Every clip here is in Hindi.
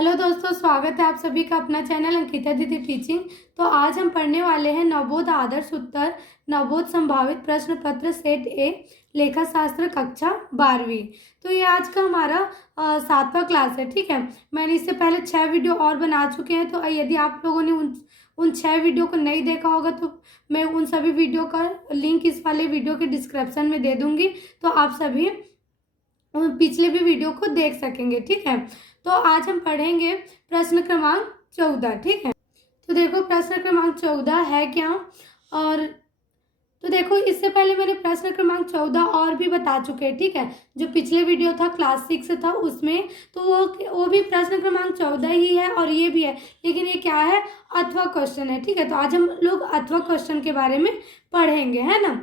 हेलो दोस्तों, स्वागत है आप सभी का अपना चैनल अंकिता दीदी टीचिंग। तो आज हम पढ़ने वाले हैं नवोद आदर्श उत्तर नवोद संभावित प्रश्न पत्र सेट ए लेखा शास्त्र कक्षा 12वीं। तो ये आज का हमारा 7वां क्लास है। ठीक है, मैंने इससे पहले 6 वीडियो और बना चुके हैं। तो यदि आप लोगों ने उन 6 वीडियो को नहीं देखा होगा तो मैं उन सभी वीडियो का लिंक इस वाले वीडियो के डिस्क्रिप्शन में दे दूंगी, तो आप सभी पिछले भी वीडियो को देख सकेंगे। ठीक है, तो आज हम पढ़ेंगे प्रश्न क्रमांक 14। ठीक है, तो देखो प्रश्न क्रमांक 14 है क्या। और तो देखो, इससे पहले मैंने प्रश्न क्रमांक 14 और भी बता चुके हैं। ठीक है, जो पिछले वीडियो था क्लास 6 था उसमें, तो वो भी प्रश्न क्रमांक 14 ही है और ये भी है, लेकिन ये क्या है, अथवा क्वेश्चन है। ठीक है, तो आज हम लोग अथवा क्वेश्चन के बारे में पढ़ेंगे, है ना।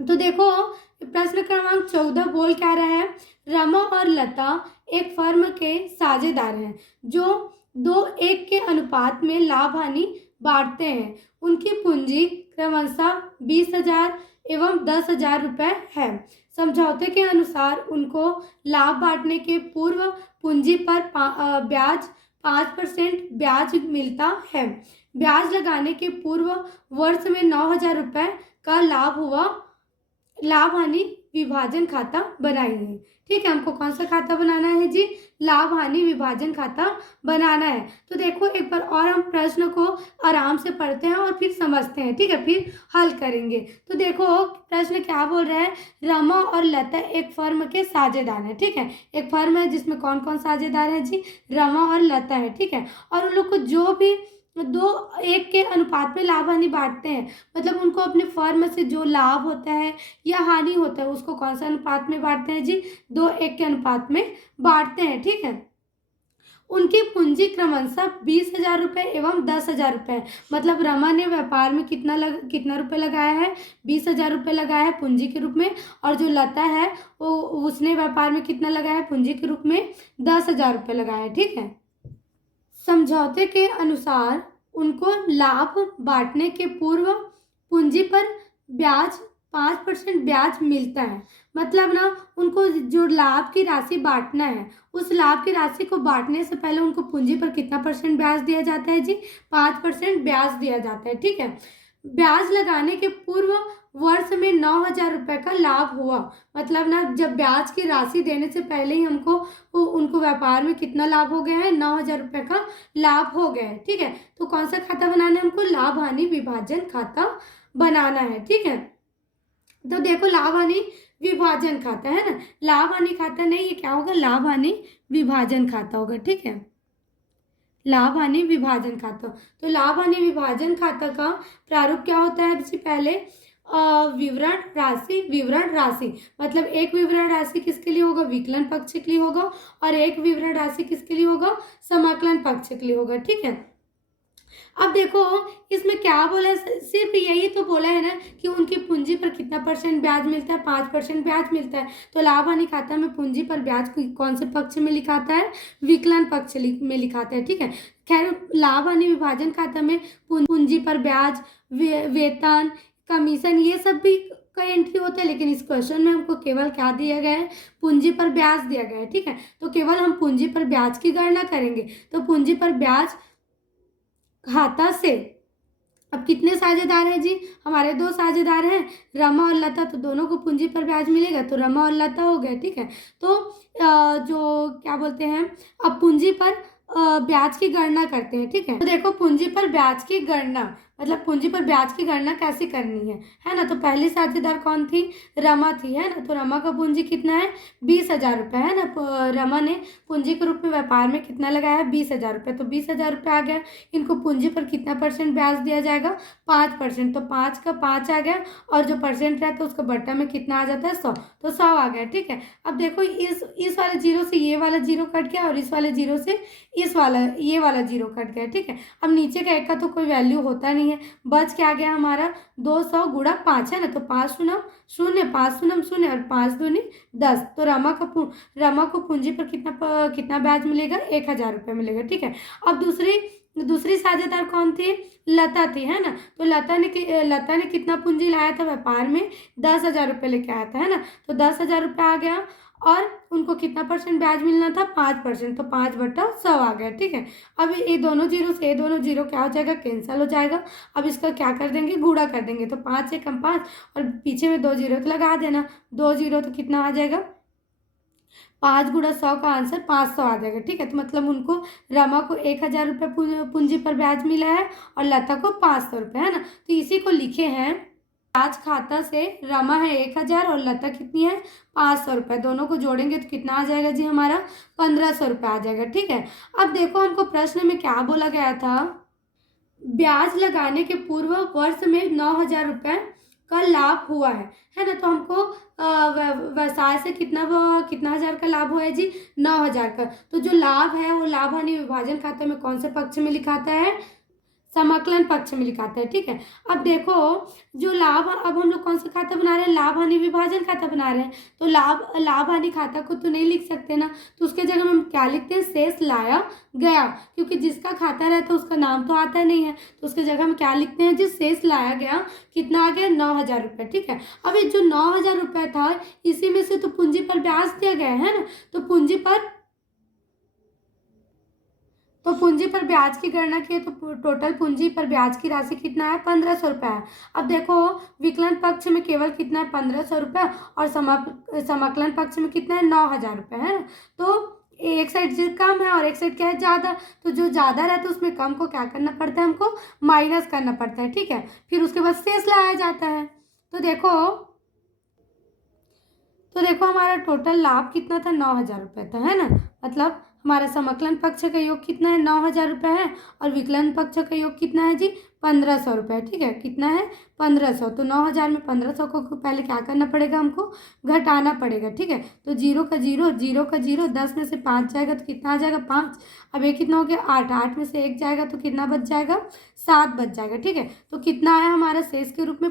तो देखो प्रश्न क्रमांक 14 बोल क्या रहा है, रमा और लता एक फर्म के साझेदार हैं जो 2:1 के अनुपात में लाभ हानि बांटते हैं। उनकी पूंजी क्रमशः 20,000 एवं 10,000 रुपये है। समझौते के अनुसार उनको लाभ बांटने के पूर्व पूंजी पर ब्याज 5% ब्याज मिलता है। ब्याज लगाने के पूर्व वर्ष में 9,000 रुपये का लाभ हुआ। लाभ हानि विभाजन खाता बनाइए। ठीक है, हमको कौन सा खाता बनाना है जी, लाभ हानि विभाजन खाता बनाना है। तो देखो एक बार और हम प्रश्न को आराम से पढ़ते हैं और फिर समझते हैं। ठीक है, फिर हल करेंगे। तो देखो प्रश्न क्या बोल रहा है, रमा और लता एक फर्म के साझेदार हैं। ठीक है, एक फर्म है जिसमें कौन कौन साझेदार है जी, रमा और लता है। ठीक है, और उन लोग को जो भी 2:1 के अनुपात में लाभ हानि बांटते हैं, मतलब उनको अपने फर्म से जो लाभ होता है या हानि होता है उसको कौन सा अनुपात में बांटते हैं जी, 2:1 के अनुपात में बांटते हैं। ठीक है, उनकी पूंजी क्रमशः 20,000 रुपये एवं 10,000 रुपये। मतलब रमा ने व्यापार में कितना रुपये लगाया है, 20,000 रुपये लगाया है पूंजी के रूप में, और जो लता है वो उसने व्यापार में कितना लगाया है पूंजी के रूप में, 10,000 रुपये लगाया है। ठीक है, समझौते के अनुसार उनको लाभ बांटने के पूर्व पूंजी पर ब्याज 5% ब्याज मिलता है। मतलब ना, उनको जो लाभ की राशि बांटना है, उस लाभ की राशि को बांटने से पहले उनको पूंजी पर कितना परसेंट ब्याज दिया जाता है जी, 5% ब्याज दिया जाता है। ठीक है, ब्याज लगाने के पूर्व वर्ष में 9,000 रुपये का लाभ हुआ। मतलब ना, जब ब्याज की राशि देने से पहले ही उनको व्यापार में कितना लाभ हो गया है, 9,000 रुपये का लाभ हो गया है। ठीक है, तो कौन सा खाता बनाना है हमको, लाभ हानि विभाजन खाता बनाना है। ठीक है, तो देखो लाभ हानि विभाजन खाता है ना, लाभ हानि खाता नहीं, ये क्या होगा, लाभ हानि विभाजन खाता होगा। ठीक है, लाभ हानि विभाजन खाता। तो लाभ हानि विभाजन खाता का प्रारूप क्या होता है जी, पहले विवरण राशि मतलब एक विवरण राशि किसके लिए होगा, विकलन पक्ष के लिए होगा, और एक विवरण राशि किसके लिए होगा, समाकलन पक्ष के लिए होगा। ठीक है, अब देखो इसमें क्या बोला है, सिर्फ यही तो बोला है ना कि उनकी पूंजी पर कितना परसेंट ब्याज मिलता है, 5% ब्याज मिलता है। तो लाभ हानि खाता में पूंजी पर ब्याज कौन से पक्ष में लिखाता है, विकलन पक्ष में लिखाता है। ठीक है, खैर लाभ हानि विभाजन खाता में पूंजी पर ब्याज, वेतन, कमीशन, ये सब भी का एंट्री होता है, लेकिन इस क्वेश्चन में हमको केवल क्या दिया गया है, पूंजी पर ब्याज दिया गया है। ठीक है, तो केवल हम पूंजी पर ब्याज की गणना करेंगे। तो पूंजी पर ब्याज खाता से अब कितने साझेदार हैं जी, हमारे 2 साझेदार हैं, रमा और लता, तो दोनों को पूंजी पर ब्याज मिलेगा, तो रमा और लता हो गए। ठीक है, तो जो क्या बोलते हैं, अब पूंजी पर ब्याज की गणना करते हैं। ठीक है, तो देखो पूंजी पर ब्याज की गणना मतलब पूंजी पर ब्याज की गणना कैसे करनी है ना। तो पहली साझेदार कौन थी, रमा थी, है ना। तो रमा का पूंजी कितना है, 20,000 रुपये, है ना। रमा ने पूंजी के रूप में व्यापार में कितना लगाया है, 20,000 रुपये, तो 20,000 रुपये आ गया। इनको पूंजी पर कितना परसेंट ब्याज दिया जाएगा, 5%, तो 5 का 5 आ गया, और जो परसेंट रहता है उसका बट्टा में कितना आ जाता है, 100, तो 100 आ गया। ठीक है, अब देखो इस वाले जीरो से ये वाला जीरो कट गया, और इस वाले जीरो से ये वाला जीरो कट गया। ठीक है, अब नीचे का एक का तो कोई वैल्यू होता नहीं है, बच क्या गया हमारा 200 गुणा 5, है ना। तो 5 शून्य शून्य, 5 शून्य शून्य, और 5 दूनी 10। तो रमा को पूंजी पर कितना ब्याज मिलेगा, 1,000 रुपये मिलेगा। ठीक है, अब दूसरी साझेदार कौन थी, लता थी, है ना। तो लता ने कितना पूंजी लाया था व्यापार में, 10,000 रुपये लेके आया था, है ना। तो 10,000 रुपये आ गया, और उनको कितना परसेंट ब्याज मिलना था, 5%, तो 5/100 आ गया। ठीक है, अब ये दोनों जीरो से ये दोनों जीरो क्या हो जाएगा, कैंसिल हो जाएगा। अब इसका क्या कर देंगे, गुणा कर देंगे, तो 5 से कम 5 और पीछे में 2 जीरो तो लगा देना, 2 जीरो तो कितना आ जाएगा, 5 × 100 का आंसर 500 आ जाएगा। ठीक है, तो मतलब उनको रमा को 1000 रुपये पूंजी पर ब्याज मिला है और लता को 500 रुपये, है ना। तो इसी को लिखे हैं, ब्याज खाता से रमा है 1000 और लता कितनी है, 500 रुपये। दोनों को जोड़ेंगे तो कितना आ जाएगा जी, हमारा 1500 रुपये आ जाएगा। ठीक है, अब देखो हमको प्रश्न में क्या बोला गया था, ब्याज लगाने के पूर्व वर्ष में 9000 रुपये का लाभ हुआ है ना। तो हमको व्यवसाय से कितना हजार का लाभ हुआ है जी, 9000 का। तो जो लाभ है वो लाभ हानि विभाजन खाते में कौन से पक्ष में लिखाता है, समाकलन पक्ष में लिखाते हैं। ठीक है, अब देखो जो लाभ, अब हम लोग कौन सा खाता बना रहे हैं, लाभ हानि विभाजन खाता बना रहे हैं। तो लाभ हानि खाता को तो नहीं लिख सकते ना, तो उसके जगह हम क्या लिखते हैं, शेष लाया गया, क्योंकि जिसका खाता रहता है उसका नाम तो आता नहीं है, तो उसके जगह हम क्या लिखते हैं जी, शेष लाया गया, कितना आ गया, 9000 रुपये। ठीक है, अब ये जो 9000 रुपये था इसी में से तो पूंजी पर ब्याज दिया गया है ना, तो पूंजी पर ब्याज की गणना की तो टोटल पूंजी पर ब्याज की राशि कितना है, 1500 रुपये है। अब देखो विकलन पक्ष में केवल कितना है, 1500 रुपये, और समाकलन पक्ष में कितना है, 9000 रुपये, है ना। तो एक साइड कम है और एक साइड क्या है, ज़्यादा, तो जो ज़्यादा रहता है उसमें कम को क्या करना पड़ता है, हमको माइनस करना पड़ता है। ठीक है, फिर उसके बाद शेष लाया जाता है। तो देखो हमारा टोटल लाभ कितना था, 9000 रुपये था, है ना। मतलब हमारा समाकलन पक्ष का योग कितना है, 9000 रुपये है, और विकलन पक्ष का योग कितना है जी, 1500 रुपये। ठीक है, कितना है, 1500। तो 9000 में 1500 को पहले क्या करना पड़ेगा, हमको घटाना पड़ेगा। ठीक है, तो 0 का 0, 0 का 0, 10 में से 5 जाएगा तो कितना आ जाएगा, 5। अब ये कितना हो गया, 8, 8 में से 1 जाएगा तो कितना बच जाएगा, 7 बच जाएगा। ठीक है, तो कितना आया हमारा शेष के रूप में,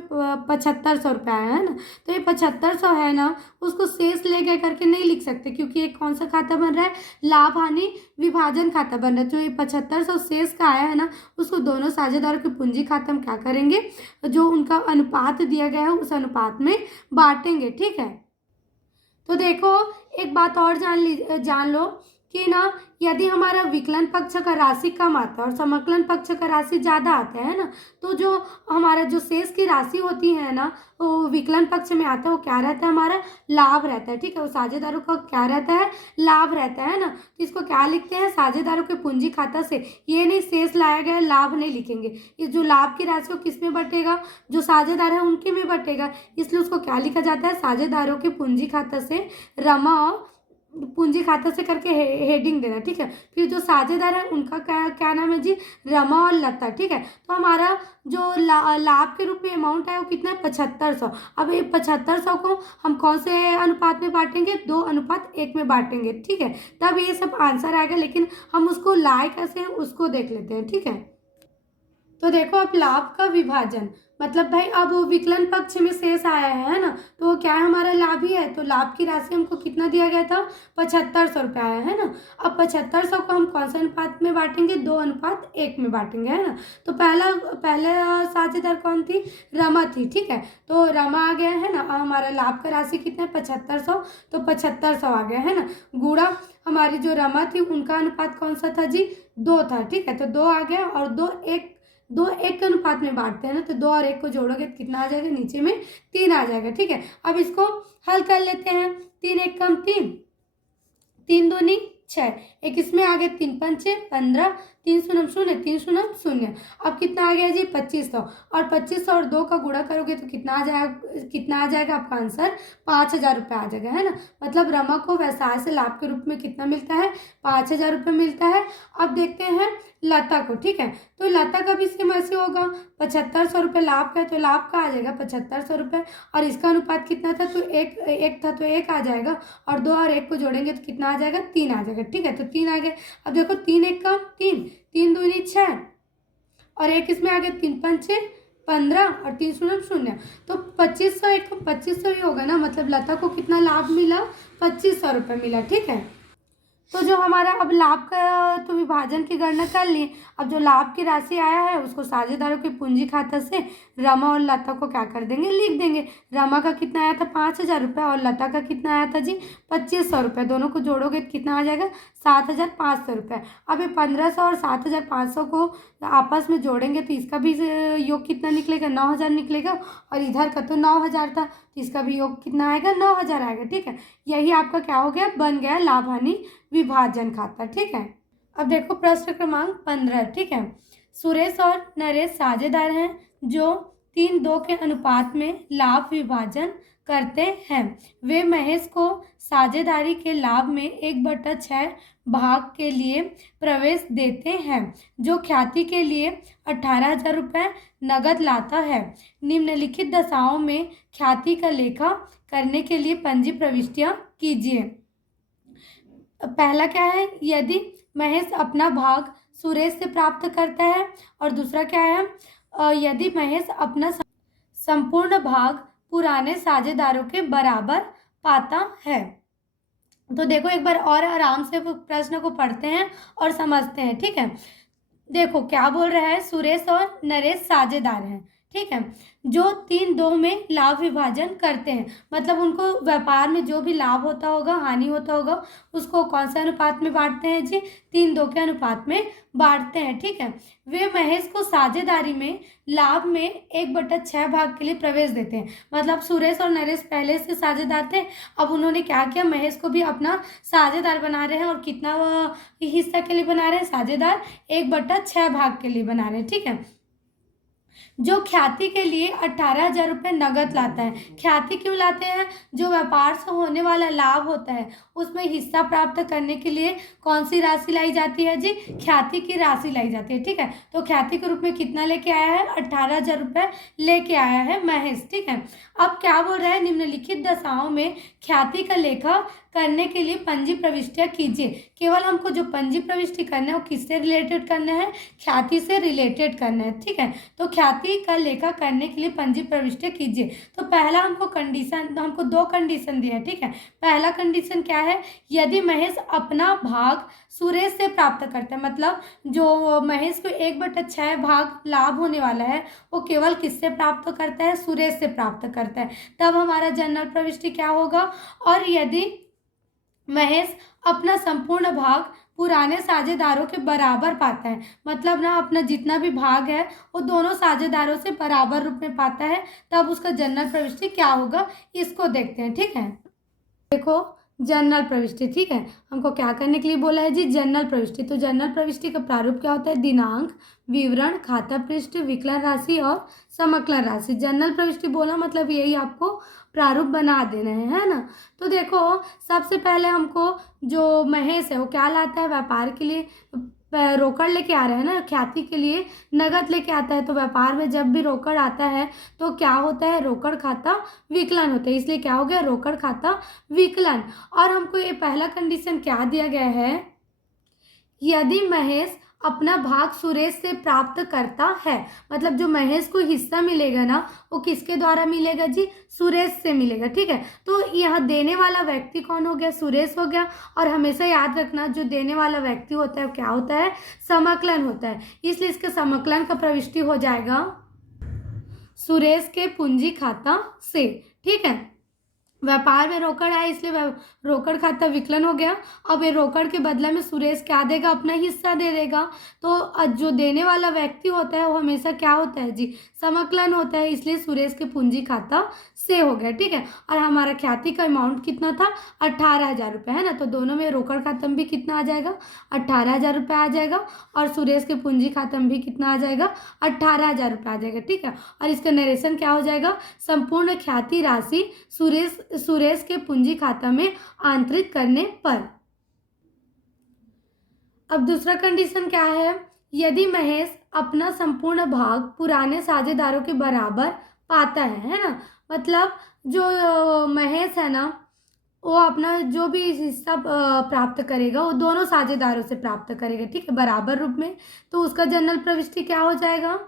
7500 रुपये आया, है ना। तो ये 7500 है ना, उसको शेष ले गए करके नहीं लिख सकते, क्योंकि ये कौन सा खाता बन रहा है, लाभ हानि विभाजन खाता बन रहा है। जो ये 7500 शेष का आया है ना, उसको दोनों साझेदारों के पूंजी खाते में क्या करेंगे, जो उनका अनुपात दिया गया है उस अनुपात में बांटेंगे। ठीक है, तो देखो एक बात और जान लो कि ना, यदि हमारा विकलन पक्ष का राशि कम आता है और समाकलन पक्ष का राशि ज़्यादा आता है ना, तो जो हमारा जो शेष की राशि होती है ना, वो विकलन पक्ष में आता है, वो क्या रहता है, हमारा लाभ रहता है। ठीक है, वो साझेदारों का क्या रहता है, लाभ रहता है ना। तो इसको क्या लिखते हैं, साझेदारों के पूंजी खाता से, ये नहीं शेष लाया गया लाभ नहीं लिखेंगे, इस जो लाभ की राशि को किस में बटेगा, जो साझेदार है उनके में बटेगा, इसलिए उसको क्या लिखा जाता है, साझेदारों के पूंजी खाता से रमा, पूंजी खाता से करके हेडिंग देना। ठीक है, फिर जो साझेदार है उनका क्या नाम है जी, रमा और लता। ठीक है, तो हमारा जो लाभ के रूप में अमाउंट है वो कितना है, 7500। अब ये 7500 को हम कौन से अनुपात में बांटेंगे, 2:1 में बांटेंगे। ठीक है, तब ये सब आंसर आएगा, लेकिन हम उसको लाए कैसे हैं उसको देख लेते हैं। ठीक है, तो देखो अब लाभ का विभाजन, मतलब भाई अब विकलन पक्ष में शेष आया है ना, तो वो क्या है, हमारा लाभ ही है। तो लाभ की राशि हमको कितना दिया गया था, 7500 रुपये आया है ना। अब 7500 को हम कौन सा अनुपात में बांटेंगे, 2:1 में बांटेंगे, है ना। तो पहला साझेदार कौन थी, रमा थी। ठीक है, तो रमा आ गया है ना। हमारा लाभ का राशि कितना है, 7500, तो 7500 आ गया है ना। गुणा हमारी जो रमा थी उनका अनुपात कौन सा था जी, 2 था। ठीक है, तो 2 आ गया, और 2:1 के अनुपात में बांटते हैं ना, तो 2 और 1 को जोड़ोगे तो कितना आ जाएगा, नीचे में 3 आ जाएगा। ठीक है, अब इसको हल कर लेते हैं, 3 1 कम 3, 3 दूनी 6, एक इसमें आ गया, 3 पंचे 15, 3 शून्य 0, 3 शून्य 0। अब कितना आ गया जी, 2500, और 2500 और 2 का गुणा करोगे तो कितना आ जाएगा आपका आंसर, 5000 रुपये आ जाएगा, है ना। मतलब रमा को व्यवसाय से लाभ के रूप में कितना मिलता है, 5000 रुपये मिलता है। अब देखते हैं लता को। ठीक है, तो लता का भी सेम ऐसे होगा, 7500 रुपये लाभ का है तो लाभ का आ जाएगा 7500 रुपये, और इसका अनुपात कितना था, तो एक था तो 1 आ जाएगा, और 2 और 1 को जोड़ेंगे तो कितना आ जाएगा, 3 आ जाएगा। ठीक है, तो 3 आ गया। अब देखो 3 1 का 3, 3 दूनी 6, और 1 इसमें आ गया, 3 पंचे 15 और 3 शून्य 0, तो 2500 1 2500 ही होगा ना। मतलब लता को कितना लाभ मिला, 2500 रुपये मिला। ठीक है, तो जो हमारा अब लाभ का तो विभाजन की गणना कर लिए। अब जो लाभ की राशि आया है उसको साझेदारों के पूंजी खाता से रमा और लता को क्या कर देंगे, लिख देंगे। रमा का कितना आया था 5,000 रुपये और लता का कितना आया था जी 2,500 रुपये। दोनों को जोड़ोगे तो कितना आ जाएगा 7,500 रुपये। अब ये 1,500 और 7,500 को आपस में जोड़ेंगे तो इसका भी योग कितना निकलेगा 9,000 निकलेगा, और इधर का तो 9,000 था तो इसका भी योग कितना आएगा 9,000 आएगा। ठीक है, यही आपका क्या हो गया, बन गया लाभ हानि विभाजन खाता। ठीक है, अब देखो प्रश्न क्रमांक 15। ठीक है, सुरेश और नरेश साझेदार हैं जो 3-2 के अनुपात में लाभ विभाजन करते हैं। वे महेश को साझेदारी के लाभ में 1/6 भाग के लिए प्रवेश देते हैं, जो ख्याति के लिए 18,000 रुपये नगद लाता है। निम्नलिखित दशाओं में ख्याति का लेखा करने के लिए पंजी प्रविष्टियां कीजिए। पहला क्या है, यदि महेश अपना भाग सुरेश से प्राप्त करता है, और दूसरा क्या है, यदि महेश अपना संपूर्ण भाग पुराने साझेदारों के बराबर पाता है। तो देखो एक बार और आराम से प्रश्न को पढ़ते हैं और समझते हैं। ठीक है, देखो क्या बोल रहा है, सुरेश और नरेश साझेदार हैं। ठीक है, जो 3-2 में लाभ विभाजन करते हैं, मतलब उनको व्यापार में जो भी लाभ होता होगा हानि होता होगा उसको कौन सा अनुपात में बांटते हैं जी 3-2 के अनुपात में बांटते हैं। ठीक है, वे महेश को साझेदारी में लाभ में 1/6 भाग के लिए प्रवेश देते हैं। मतलब सुरेश और नरेश पहले से साझेदार थे, अब उन्होंने क्या किया, महेश को भी अपना साझेदार बना रहे हैं, और कितना हिस्सा के लिए बना रहे हैं, साझेदार 1/6 भाग के लिए बना रहे हैं। ठीक है, जो ख्याति के लिए 18,000 रुपये नगद लाता है। ख्याति क्यों लाते हैं, जो व्यापार से होने वाला लाभ होता है उसमें हिस्सा प्राप्त करने के लिए कौन सी राशि लाई जाती है जी, ख्याति की राशि लाई जाती है। ठीक है, तो ख्याति के रूप में कितना लेके आया है, 18,000 रुपये लेके आया है महेश। ठीक है, अब क्या बोल रहा है, निम्नलिखित दशाओं में ख्याति का लेखा करने के लिए पंजी प्रविष्टियां कीजिए। केवल हमको जो पंजी प्रविष्टि करना है वो किससे रिलेटेड करना है, ख्याति से रिलेटेड करना है। ठीक है, तो ख्याति का लेखा करने के लिए पंजी प्रविष्टियां कीजिए। तो पहला हमको कंडीशन, हमको 2 कंडीशन दिया है। ठीक है, पहला कंडीशन क्या है, यदि महेश अपना भाग सुरेश से प्राप्त करता है, मतलब जो महेश को 1/6 भाग लाभ होने वाला है वो केवल किससे प्राप्त करता है, सुरेश से प्राप्त करता है, तब हमारा जनरल प्रविष्टि क्या होगा। और यदि महेश अपना संपूर्ण भाग पुराने साझेदारों के बराबर पाता है, मतलब ना अपना जितना भी भाग है वो दोनों साझेदारों से बराबर रूप में पाता है, तब उसका जनरल प्रविष्टि क्या होगा, इसको देखते हैं। ठीक है, देखो जनरल प्रविष्टि। ठीक है, हमको क्या करने के लिए बोला है जी, जनरल प्रविष्टि। तो जनरल प्रविष्टि का प्रारूप क्या होता है, दिनांक, विवरण, खाता पृष्ठ, विकलन राशि और समकलन राशि। जनरल प्रविष्टि बोला मतलब यही आपको प्रारूप बना देना है ना। तो देखो सबसे पहले हमको जो महेश है वो क्या लाता है, व्यापार के लिए रोकड़ लेके आ रहा है ना, ख्याति के लिए नगद लेके आता है। तो व्यापार में जब भी रोकड़ आता है तो क्या होता है, रोकड़ खाता विकलन होता है, इसलिए क्या हो गया, रोकड़ खाता विकलन। और हमको ये पहला कंडीशन क्या दिया गया है, यदि महेश अपना भाग सुरेश से प्राप्त करता है, मतलब जो महेश को हिस्सा मिलेगा ना वो किसके द्वारा मिलेगा जी, सुरेश से मिलेगा। ठीक है, तो यहाँ देने वाला व्यक्ति कौन हो गया, सुरेश हो गया। और हमेशा याद रखना जो देने वाला व्यक्ति होता है वो क्या होता है, समकलन होता है, इसलिए इसके समकलन का प्रविष्टि हो जाएगा सुरेश के पूंजी खाता से। ठीक है, व्यापार में रोकड़ है इसलिए रोकड़ खाता विकलन हो गया। अब ये रोकड़ के बदले में सुरेश क्या देगा, अपना हिस्सा दे देगा। तो जो देने वाला व्यक्ति होता है वो हमेशा क्या होता है जी, समकलन होता है, इसलिए सुरेश के पूंजी खाता से हो गया। ठीक है, और हमारा ख्याति का अमाउंट कितना था, 18,000 रुपये है ना। तो दोनों में रोकड़ खाता में भी कितना आ जाएगा, 18,000 रुपये आ जाएगा, और सुरेश के पूंजी खाता में भी कितना आ जाएगा, 18,000 रुपये आ जाएगा। ठीक है, और इसका नरेशन क्या हो जाएगा, संपूर्ण ख्याति राशि सुरेश के पूंजी खाता में आंतरिक करने पर। अब दूसरा कंडीशन क्या है, यदि महेश अपना संपूर्ण भाग पुराने साझेदारों के बराबर पाता है ना, मतलब जो महेश है ना वो अपना जो भी हिस्सा प्राप्त करेगा वो दोनों साझेदारों से प्राप्त करेगा। ठीक है, बराबर रूप में। तो उसका जनरल प्रविष्टि क्या हो जाएगा,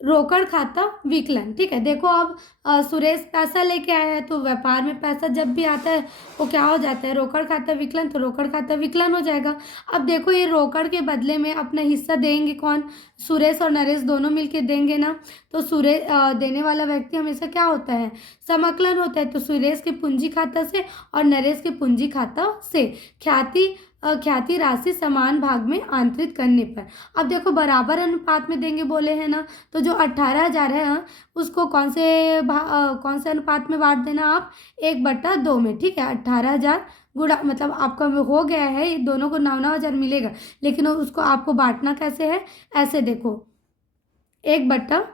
रोकड़ खाता विकलन। ठीक है, देखो अब सुरेश पैसा लेके आया है, तो व्यापार में पैसा जब भी आता है वो क्या हो जाता है, रोकड़ खाता विकलन, तो रोकड़ खाता विकलन हो जाएगा। अब देखो ये रोकड़ के बदले में अपना हिस्सा देंगे कौन, सुरेश और नरेश दोनों मिलके देंगे ना। तो सुरेश देने वाला व्यक्ति हमेशा क्या होता है, समाकलन होता है। तो सुरेश के पूंजी खाता से और नरेश के पूंजी खाता से ख्याति राशि समान भाग में आंतरित करने पर। अब देखो बराबर अनुपात में देंगे बोले हैं ना, तो जो 18,000 है उसको कौन से अनुपात में बांट देना आप, 1/2 में। ठीक है, 18,000 गुणा मतलब आपका हो गया है, दोनों को 9,000 मिलेगा, लेकिन उसको आपको बांटना कैसे है, ऐसे देखो 1/2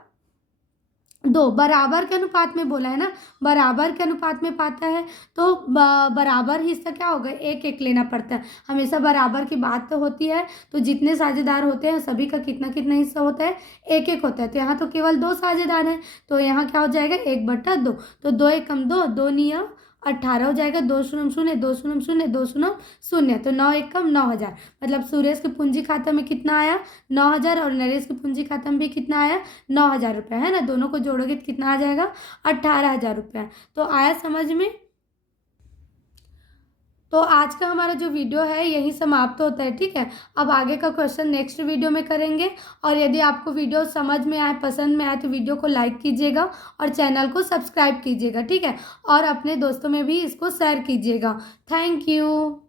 बराबर के अनुपात में बोला है ना, बराबर के अनुपात में पाता है तो बराबर हिस्सा क्या होगा, एक एक लेना पड़ता है। हमेशा बराबर की बात तो होती है, तो जितने साझेदार होते हैं सभी का कितना कितना हिस्सा होता है, एक एक होता है। तो यहाँ तो केवल 2 साझेदार हैं, तो यहाँ क्या हो जाएगा 1/2। तो 2 एकम 2, 2 निया 18 हो जाएगा, 2 शून्य शून्य 2 शून्य शून्य 2 शून्य शून्य, तो 9 एकम 9,000। मतलब सुरेश के पूंजी खाता में कितना आया 9,000, और नरेश के पूंजी खाता में भी कितना आया 9,000 रुपये, है ना। दोनों को जोड़ोगे तो कितना आ जाएगा 18,000 रुपये। तो आया समझ में। तो आज का हमारा जो वीडियो है यही समाप्त होता है। ठीक है, अब आगे का क्वेश्चन नेक्स्ट वीडियो में करेंगे। और यदि आपको वीडियो समझ में आए, पसंद में आए, तो वीडियो को लाइक कीजिएगा और चैनल को सब्सक्राइब कीजिएगा। ठीक है, और अपने दोस्तों में भी इसको शेयर कीजिएगा। Thank you.